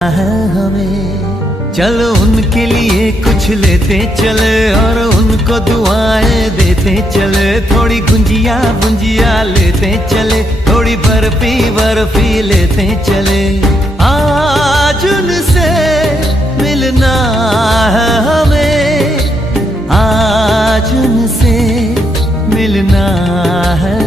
है हमें। चलो उनके लिए कुछ लेते चले और उनको दुआएं देते चले। थोड़ी गुंजिया गुंजिया लेते चले, थोड़ी बर्फी बर्फी लेते चले। आज उनसे मिलना है हमें, आज उनसे मिलना है।